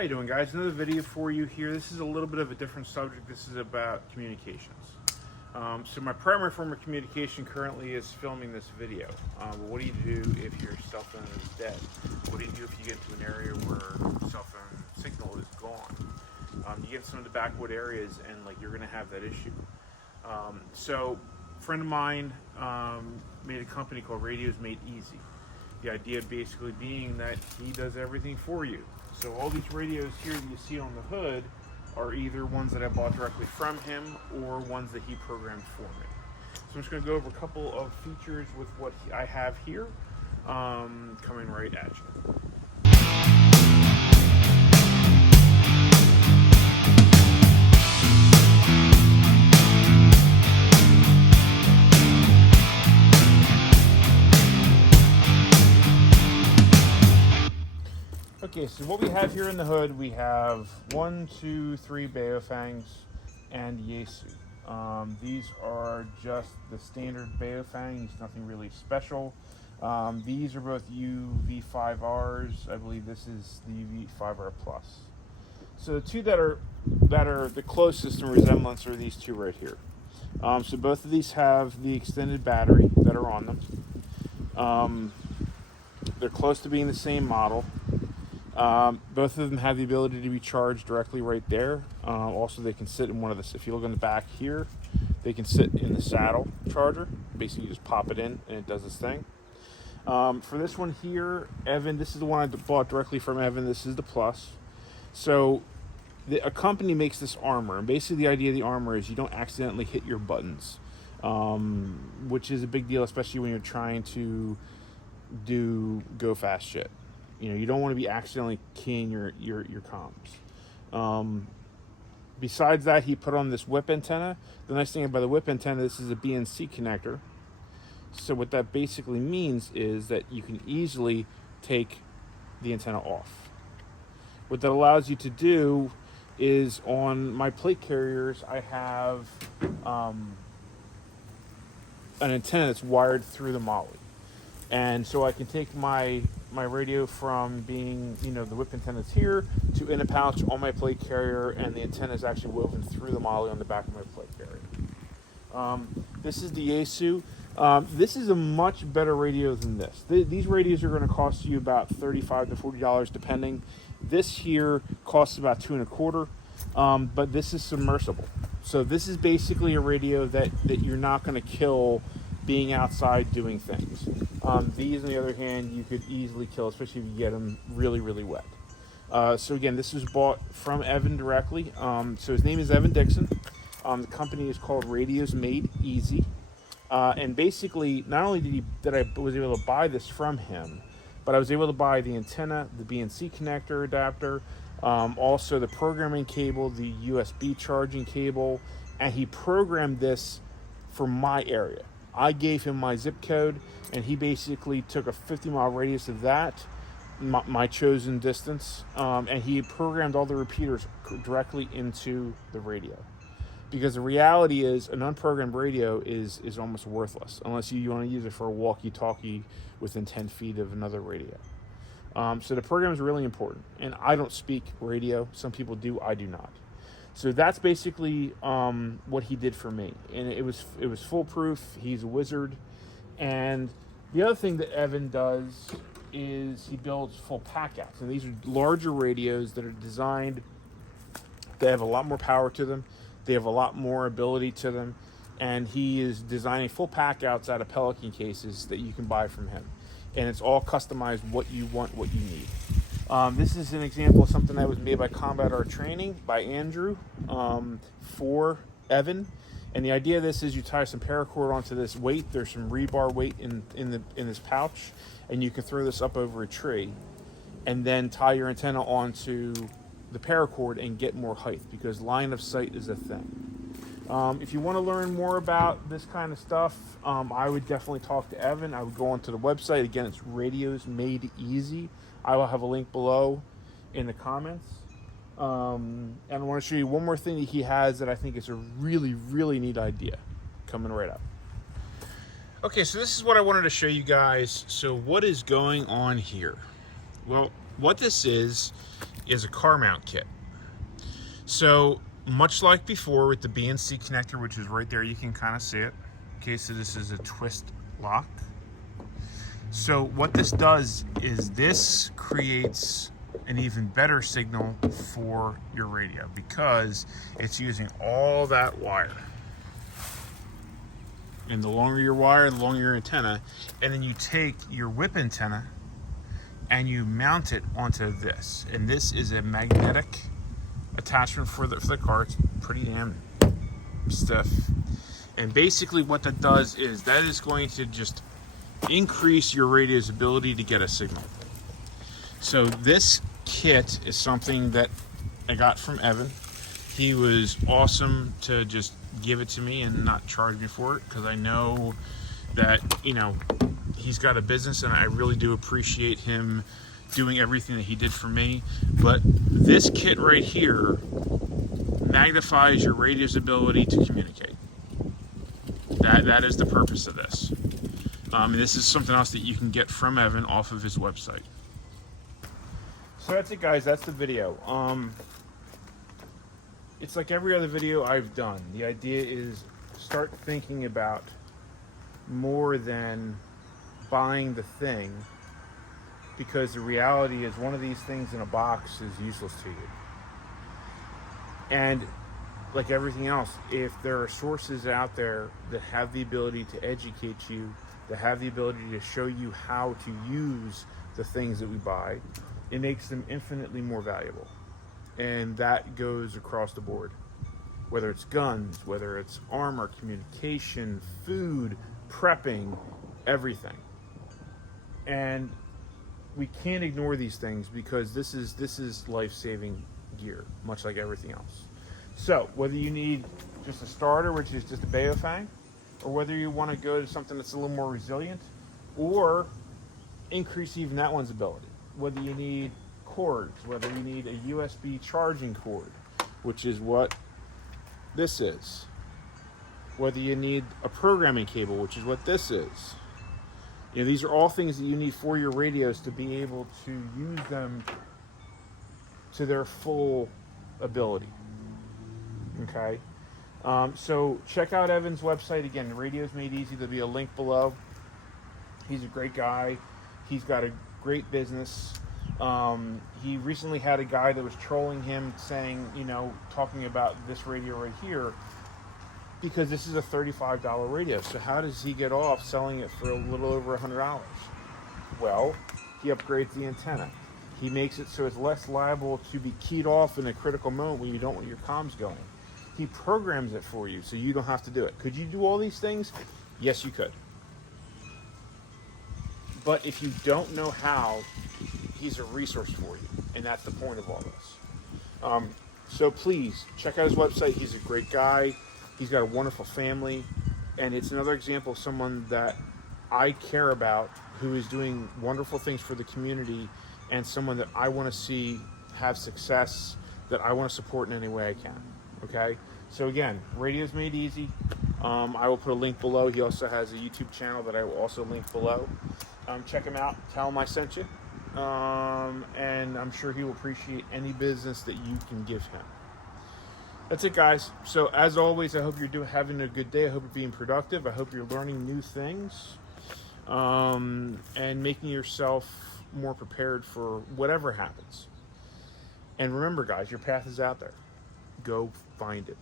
How you doing, guys? Another video for you here. This is a little bit of a different subject. This is about communications. So my primary form of communication currently is filming this video. What do you do if your cell phone is dead? What do you do if you get to an area where cell phone signal is gone? You get some of the backwood areas and you're going to have that issue. So a friend of mine made a company called Radios Made Easy. The idea basically being that he does everything for you. So all these radios here that you see on the hood are either ones that I bought directly from him or ones that he programmed for me. So I'm just going to go over a couple of features with what I have here, coming right at you. Okay, so what we have here in the hood, we have 1, 2, 3 Baofangs and Yaesu. These are just the standard Baofangs, nothing really special. These are both UV5Rs. I believe this is the UV5R Plus. So the two that are the closest in resemblance are these two right here. So both of these have the extended battery that are on them. They're close to being the same model. Both of them have the ability to be charged directly right there. Also, they can sit in one of the, if you look in the back here, they can sit in the saddle charger. Basically, you just pop it in and it does its thing. For this one here, Evan, this is the one I bought directly from Evan. This is the Plus. So a company makes this armor, and basically the idea of the armor is you don't accidentally hit your buttons, which is a big deal, especially when you're trying to do go fast shit. You don't want to be accidentally keying your comms. Besides that, he put on this whip antenna. The nice thing about the whip antenna, this is a BNC connector. So what that basically means is that you can easily take the antenna off. What that allows you to do is, on my plate carriers, I have an antenna that's wired through the MOLLE. And so I can take my radio from being, the whip antenna's here to in a pouch on my plate carrier, and the antenna is actually woven through the MOLLE on the back of my plate carrier. This is the Yaesu. This is a much better radio than this. These radios are going to cost you about $35 to $40 depending. This here costs about $2.25, but this is submersible. So this is basically a radio that you're not going to kill being outside doing things. These, on the other hand, you could easily kill, especially if you get them really, really wet. So again, this was bought from Evan directly. So his name is Evan Dixon. The company is called Radios Made Easy. And basically, not only was able to buy this from him, but I was able to buy the antenna, the BNC connector adapter, also the programming cable, the USB charging cable, and he programmed this for my area. I gave him my zip code, and he basically took a 50-mile radius of that, my chosen distance, and he programmed all the repeaters directly into the radio. Because the reality is, an unprogrammed radio is almost worthless, unless you want to use it for a walkie-talkie within 10 feet of another radio. So the program is really important, and I don't speak radio. Some people do, I do not. So that's basically what he did for me, and it was foolproof. He's a wizard. And the other thing that Evan does is he builds full packouts, and these are larger radios that are designed. They have a lot more power to them. They have a lot more ability to them, and he is designing full packouts out of Pelican cases that you can buy from him, and it's all customized what you want, what you need. This is an example of something that was made by Combat Art Training by Andrew for Evan. And the idea of this is you tie some paracord onto this weight. There's some rebar weight in this pouch, and you can throw this up over a tree and then tie your antenna onto the paracord and get more height, because line of sight is a thing. If you want to learn more about this kind of stuff, I would definitely talk to Evan. I would go onto the website. Again, it's Radios Made Easy. I will have a link below in the comments. And I want to show you one more thing that he has that I think is a really, really neat idea coming right up. Okay, so this is what I wanted to show you guys. So what is going on here? Well, what this is is a car mount kit. So much like before with the BNC connector, which is right there, you can kind of see it. Okay, so this is a twist lock. So what this does is this creates an even better signal for your radio because it's using all that wire. And the longer your wire, the longer your antenna. And then you take your whip antenna and you mount it onto this. And this is a magnetic attachment for the car. It's pretty damn stiff. And basically what that does is that is going to just increase your radio's ability to get a signal. So this kit is something that I got from Evan. He was awesome to just give it to me and not charge me for it because I know that, you know, he's got a business and I really do appreciate him doing everything that he did for me. But this kit right here magnifies your radio's ability to communicate. That is the purpose of this. And this is something else that you can get from Evan off of his website. So that's it, guys. That's the video. It's like every other video I've done. The idea is start thinking about more than buying the thing, because the reality is one of these things in a box is useless to you. And like everything else, if there are sources out there that have the ability to educate you, that have the ability to show you how to use the things that we buy, it makes them infinitely more valuable. And that goes across the board. Whether it's guns, whether it's armor, communication, food, prepping, everything. And we can't ignore these things because this is life-saving gear, much like everything else. So whether you need just a starter, which is just a Baofeng, or whether you want to go to something that's a little more resilient, or increase even that one's ability. Whether you need cords, whether you need a USB charging cord, which is what this is. Whether you need a programming cable, which is what this is. You know, these are all things that you need for your radios to be able to use them to their full ability. Okay? So check out Evan's website. Again, Radios Made Easy. There'll be a link below. He's a great guy. He's got a great business. He recently had a guy that was trolling him saying, you know, talking about this radio right here, because this is a $35 radio. So how does he get off selling it for a little over $100? Well, he upgrades the antenna. He makes it so it's less liable to be keyed off in a critical moment when you don't want your comms going. He programs it for you so you don't have to do it. Could you do all these things? Yes, you could. But if you don't know how, he's a resource for you. And that's the point of all this. So please, check out his website. He's a great guy. He's got a wonderful family. And it's another example of someone that I care about who is doing wonderful things for the community, and someone that I want to see have success, that I want to support in any way I can. Okay? So again, Radios Made Easy. I will put a link below. He also has a YouTube channel that I will also link below. Check him out. Tell him I sent you. And I'm sure he will appreciate any business that you can give him. That's it, guys. So as always, I hope you're having a good day. I hope you're being productive. I hope you're learning new things, and making yourself more prepared for whatever happens. And remember, guys, your path is out there. Go find it.